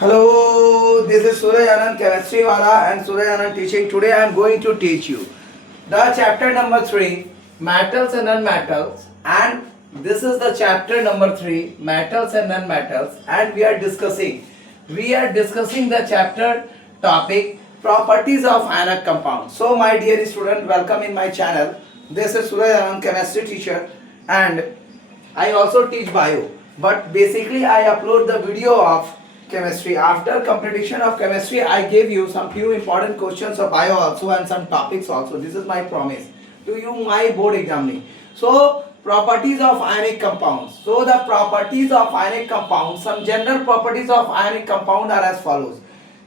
Hello, this is Suryanan Chemistry Wala and Suryanan teaching. Today I am going to teach you the chapter number 3 metals and nonmetals, and this is the chapter number 3 metals and nonmetals, and we are discussing the chapter topic properties of ionic compound. So my dear student, welcome in my channel. This is Suryanan Chemistry teacher, and I also teach bio, but basically I upload the video of chemistry. After completion of chemistry, I gave you some few important questions of bio also and some topics also. This is my promise to you, my board examining. So properties of ionic compounds. So the properties of ionic compounds, some general properties of ionic compound are as follows.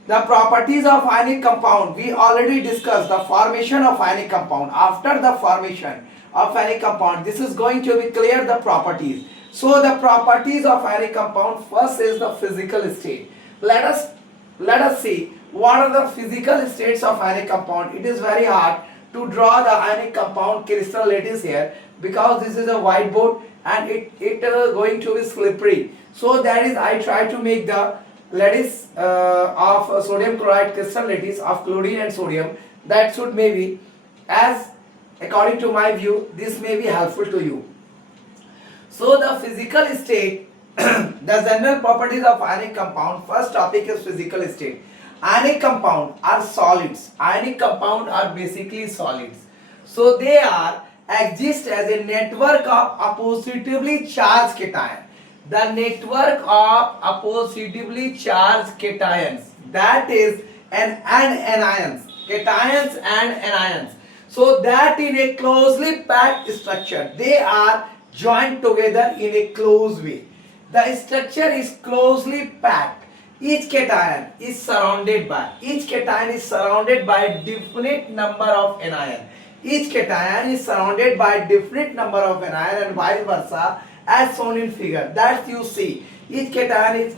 The properties of ionic compound, we already discussed the formation of ionic compound. After the formation of ionic compound, this is going to be clear the properties. So the properties of ionic compound, first is the physical state. Let us see what are the physical states of ionic compound. It is very hard to draw the ionic compound crystal lattice here because this is a whiteboard and it going to be slippery. So that is I try to make the lattice of sodium chloride crystal lattice of chlorine and sodium. That should maybe, as according to my view, this may be helpful to you. So the physical state, the general properties of ionic compound. First topic is physical state. Ionic compound are solids. Ionic compound are basically solids. So they are exist as a network of oppositively charged cation. The network of oppositively charged cations, that is anions, cations and anions. So that in a closely packed structure, they are joined together in a closed way. The structure is closely packed. Each cation is surrounded by a definite number of anion. Each cation is surrounded by a definite number of anion and vice versa, as shown in figure. That you see, each cation is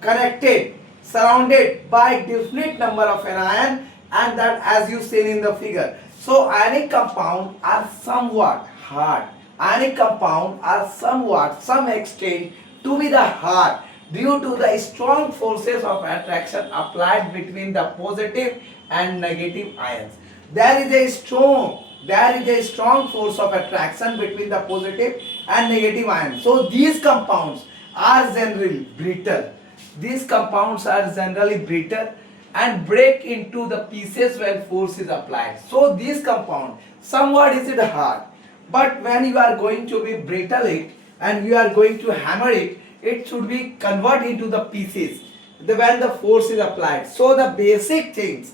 connected, surrounded by definite number of anion, and that as you seen in the figure. So ionic compound are somewhat hard. Ionic compound are somewhat, some extent, to be the hard due to the strong forces of attraction applied between the positive and negative ions. There is a strong force of attraction between the positive and negative ions. So these compounds are generally brittle. These compounds are generally brittle and break into the pieces when force is applied. So this compound somewhat is it hard, but when you are going to be brittle it and you are going to hammer it, it should be converted into the pieces when the force is applied. So the basic things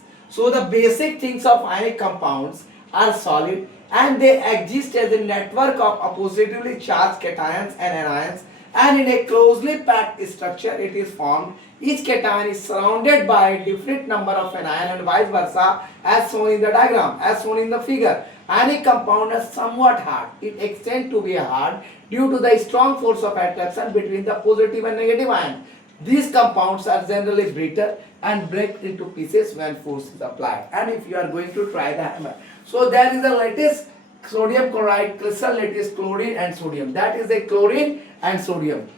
of ionic compounds are solid and they exist as a network of oppositively charged cations and anions, and in a closely packed structure it is formed. Each cation is surrounded by a different number of anion and vice versa, as shown in the diagram, as shown in the figure. Ionic compound is somewhat hard. It extends to be hard due to the strong force of attraction between the positive and negative ions. These compounds are generally brittle and break into pieces when force is applied. And if you are going to try the hammer, so there is a lattice sodium chloride crystal lattice chlorine and sodium. That is a chlorine and sodium.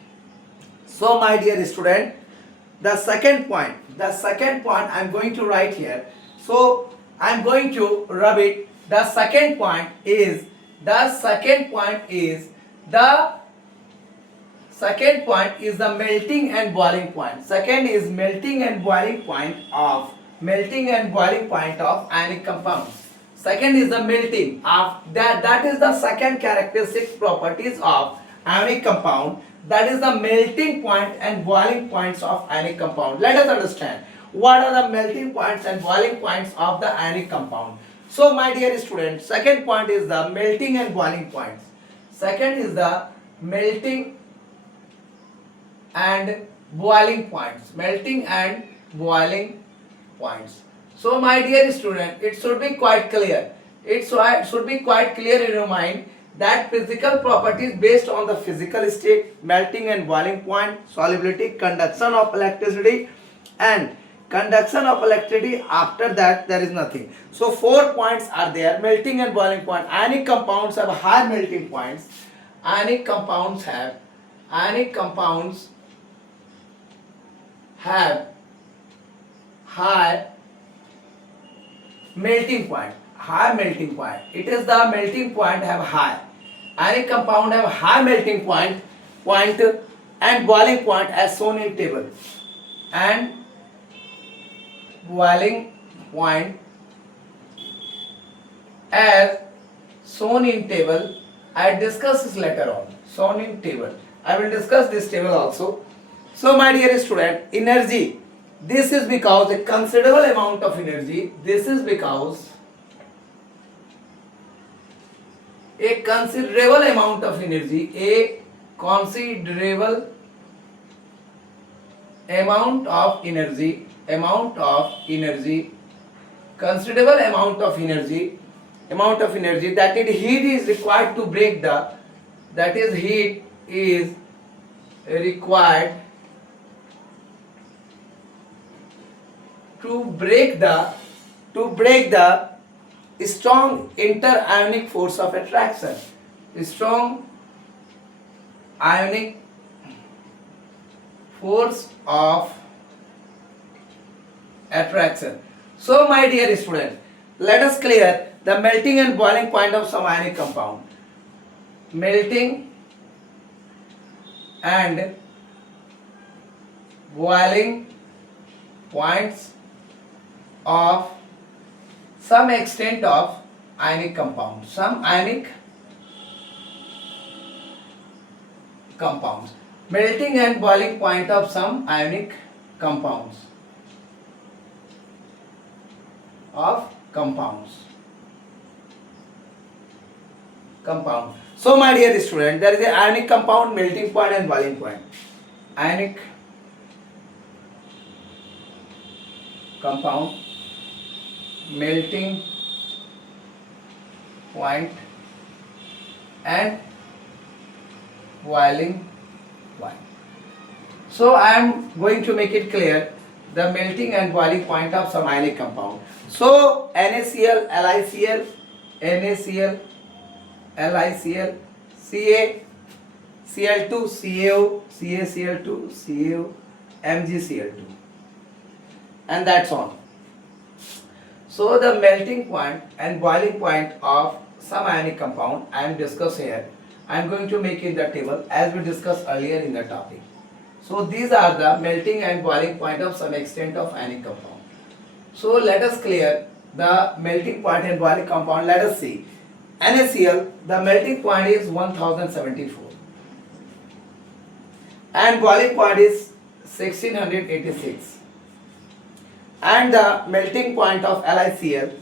So my dear student, the second point I am going to write here. So I am going to rub it. The second point is the melting and boiling point. Second is melting and boiling point of ionic compounds. Second is the melting of that is the second characteristic properties of ionic compound. That is the melting point and boiling points of ionic compound. Let us understand what are the melting points and boiling points of the ionic compound. So my dear students, second point is the melting and boiling points. Second is the melting and boiling points. Melting and boiling points. So my dear student, it should be quite clear. It should be quite clear in your mind that physical properties based on the physical state, melting and boiling point, solubility, conduction of electricity, and conduction of electricity. After that there is nothing. So 4 points are there: melting and boiling point. Ionic compounds have high melting points. Ionic compounds have high melting point. High melting point. It is the melting point have high. Ionic compound have high melting point and boiling point as shown in table. And boiling point as shown in table. I discuss this later on. Shown in table. I will discuss this table also. So my dear student, energy. This is because a considerable amount of energy. This is because a considerable amount of energy. A considerable amount of energy. Considerable amount of energy that is heat is required to break the, that is heat is required to break the strong inter-ionic force of attraction. Strong ionic force of attraction. So my dear student, let us clear the melting and boiling point of some ionic compound. Melting and boiling points of some extent of ionic compound. Some ionic compounds. Melting and boiling point of some ionic compounds. Compound. So my dear student, there is a ionic compound, melting point and boiling point. Ionic compound, melting point and boiling point. So I am going to make it clear the melting and boiling point of some ionic compound. So NaCl, LiCl, NaCl, LiCl, Ca, Cl2, CaO, CaCl2, CaO, MgCl2, and that's all. So the melting point and boiling point of some ionic compound I am discuss here. I am going to make in the table as we discussed earlier in the topic. So these are the melting and boiling point of some extent of ionic compound. So let us clear the melting point and boiling compound. Let us see. NaCl, the melting point is 1074 and boiling point is 1686, and the melting point of LiCl,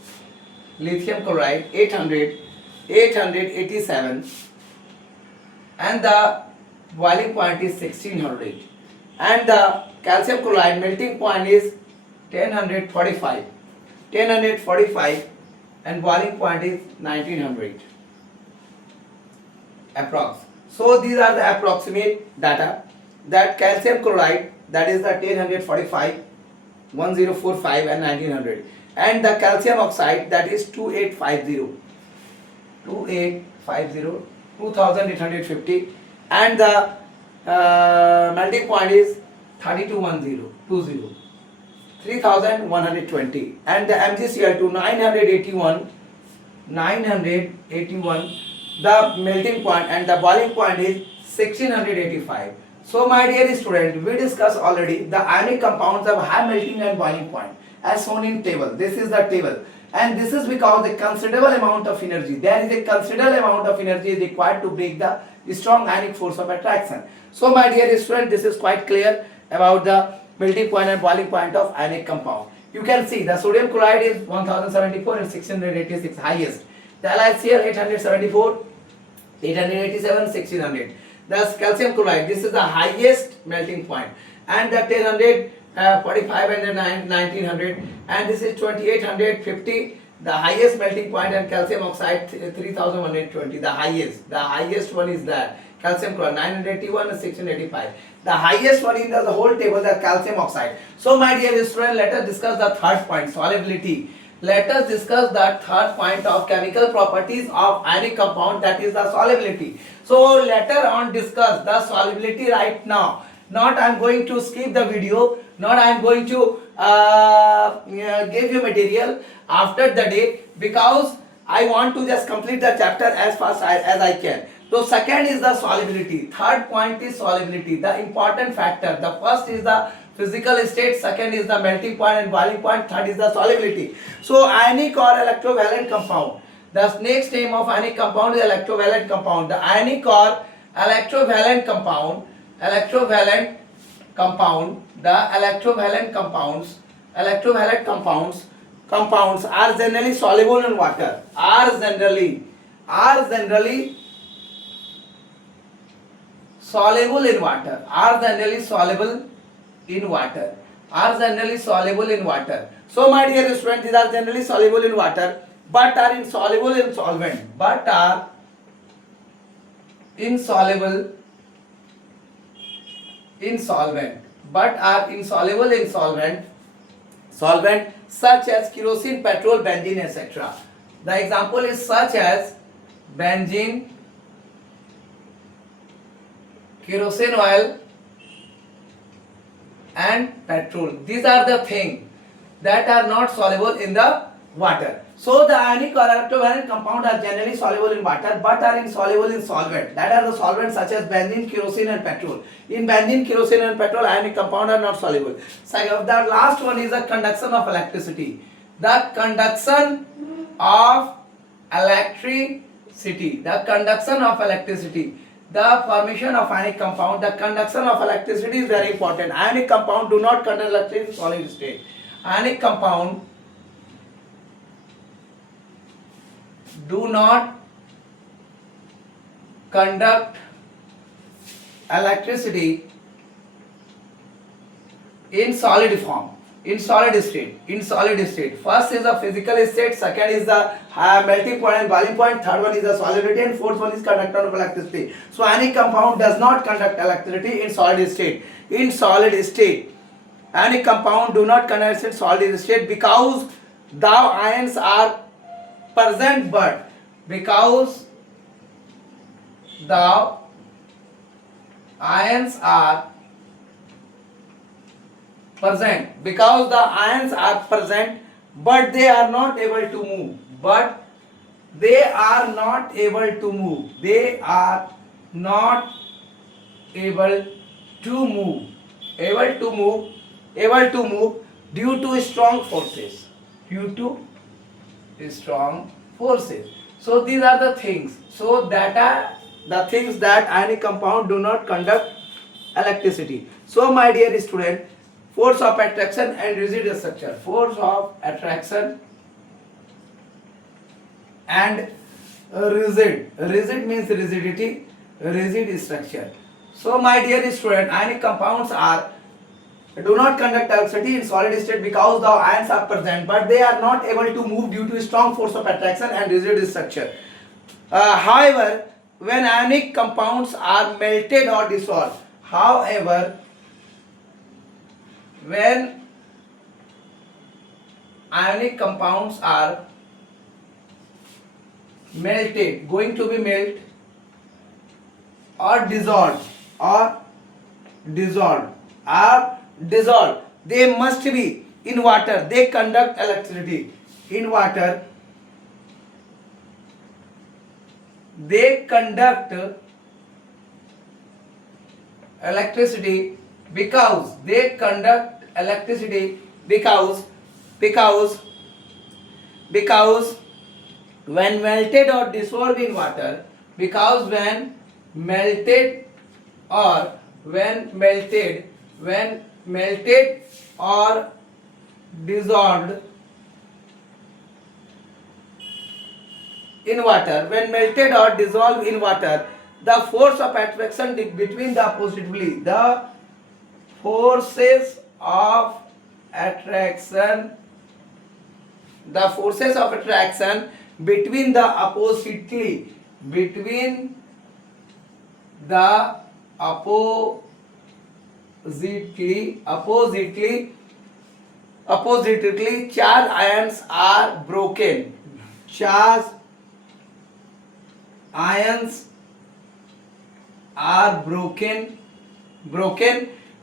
lithium chloride, 887, and the boiling point is 1600, and the calcium chloride melting point is 1045 and boiling point is 1900 approx. So these are the approximate data. That calcium chloride, that is the 1045, 1045 and 1900, and the calcium oxide, that is 2850, 2850, and the melting point is 3210, 3120, and the MgCl2 981, the melting point and the boiling point is 1685. So my dear student, we discussed already the ionic compounds of high melting and boiling point as shown in table. This is the table, and this is because a considerable amount of energy, there is a considerable amount of energy is required to break the strong ionic force of attraction. So my dear student, this is quite clear about the melting point and boiling point of ionic compound. You can see the sodium chloride is 1074 and 686 highest. The LiCl 874, 887, 1600. The calcium chloride, this is the highest melting point, and the 1045 and the 1900, and this is 2850, the highest melting point, and calcium oxide 3120, the highest one is that calcium chloride 981 and 1685. The highest one in the whole table, the calcium oxide. So my dear student, let us discuss the third point, solubility. Let us discuss the third point of chemical properties of ionic compound, that is the solubility. So later on discuss the solubility right now. not I am going to skip the video, not I am going to give you material after the day, because I want to just complete the chapter as fast as I can. So second is the solubility, third point is solubility, the important factor. The first is the physical state, second is the melting point and boiling point, third is the solubility. So ionic or electrovalent compound. The next name of ionic compound is electrovalent compound. The ionic or electrovalent compound, electrovalent compounds are generally soluble in water. Are generally soluble in water. Are generally soluble in water. Are generally soluble in water. So my dear students, these are generally soluble in water, but are insoluble in solvent. But are insoluble in solvent. But are insoluble in solvent. Solvent such as kerosene, petrol, benzene, etc. The example is such as benzene, kerosene oil, and petrol. These are the things that are not soluble in the water. So the ionic or electrovalent compound are generally soluble in water, but are insoluble in solvent. That are the solvents such as benzene, kerosene, and petrol. In benzene, kerosene, and petrol, ionic compound are not soluble. So the last one is the conduction of electricity. The conduction of electricity. The conduction of electricity. The formation of ionic compound. The conduction of electricity is very important. Ionic compound do not conduct electricity in solid state. Ionic compound do not conduct electricity in solid form, in solid state. First is the physical state, second is the melting point and boiling point, third one is the solubility, and fourth one is conductor of electricity. So ionic compound does not conduct electricity in solid state. Ionic compound do not conduct in solid state because the ions are present, but because the ions are present, but they are not able to move. They are not able to move due to strong forces. So these are the things. So that are the things that ionic compound do not conduct electricity. So my dear student, force of attraction and rigid structure. Force of attraction and rigid. Rigid means rigidity, rigid structure. So my dear student, ionic compounds do not conduct electricity in solid state because the ions are present, but they are not able to move due to strong force of attraction and rigid structure. However, when ionic compounds are melted or dissolved, when ionic compounds are melted, going to be melt or dissolved, they must be in water. They conduct electricity in water. They conduct electricity because when melted or dissolved in water, when melted or dissolved in water, the force of attraction between the positively, the forces of attraction between the oppositely charged ions are broken. Charged ions are broken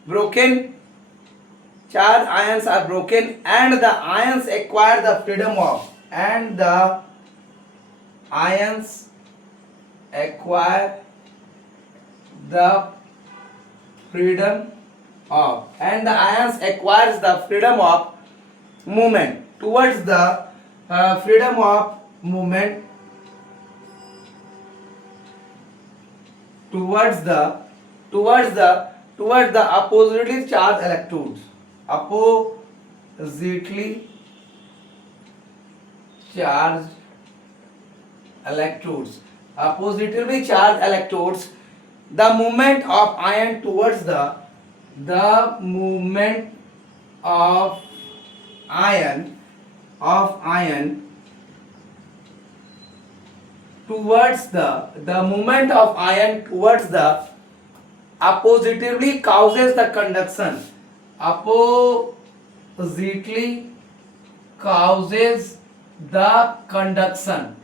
broken, charged ions are broken, and the ions acquire the freedom of, and the ions acquire the freedom of, and the ions acquires the freedom of movement towards the freedom of movement towards the oppositely charged electrodes, oppositely charged electrodes, oppositely charged electrodes. The movement of ion towards the movement of ion towards the movement of ion towards the oppositively causes the conduction, oppositely causes the conduction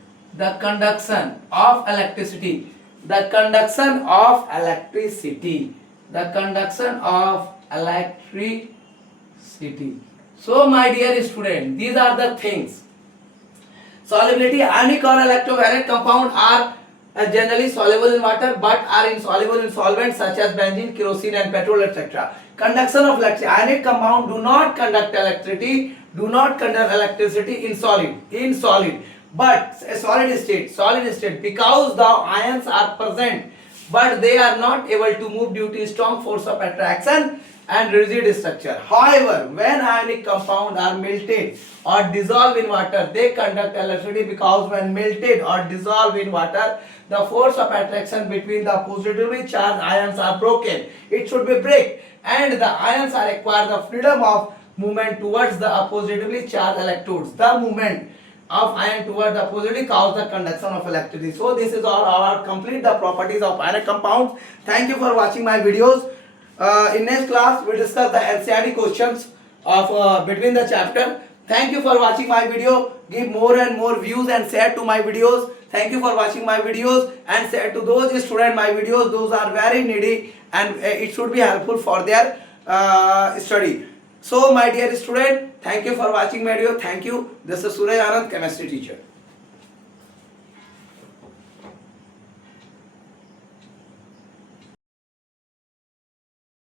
of electricity, the conduction of electricity, the conduction of electricity. So my dear student, these are the things. Solubility: ionic or electrovariant compound are generally soluble in water but are insoluble in solvents such as benzene, kerosene and petrol, etc. Conduction of electricity: ionic compound do not conduct electricity in solid but a solid state because the ions are present but they are not able to move due to strong force of attraction and rigid structure. However, when ionic compounds are melted or dissolved in water, they conduct electricity because when melted or dissolved in water, the force of attraction between the positively charged ions are broken. It should be break, and the ions are acquire the freedom of movement towards the positively charged electrodes. The movement of ion towards the positively cause the conduction of electricity. So this is all our complete the properties of ionic compounds. Thank you for watching my videos. In next class we discuss the NCERT questions of between the chapter. Thank you for watching my video. Give more and more views and share to my videos. Thank you for watching my videos and share to those students my videos. Those are very needy and it should be helpful for their study. So my dear student, thank you for watching my video. Thank you. This is Suraj Anand, chemistry teacher.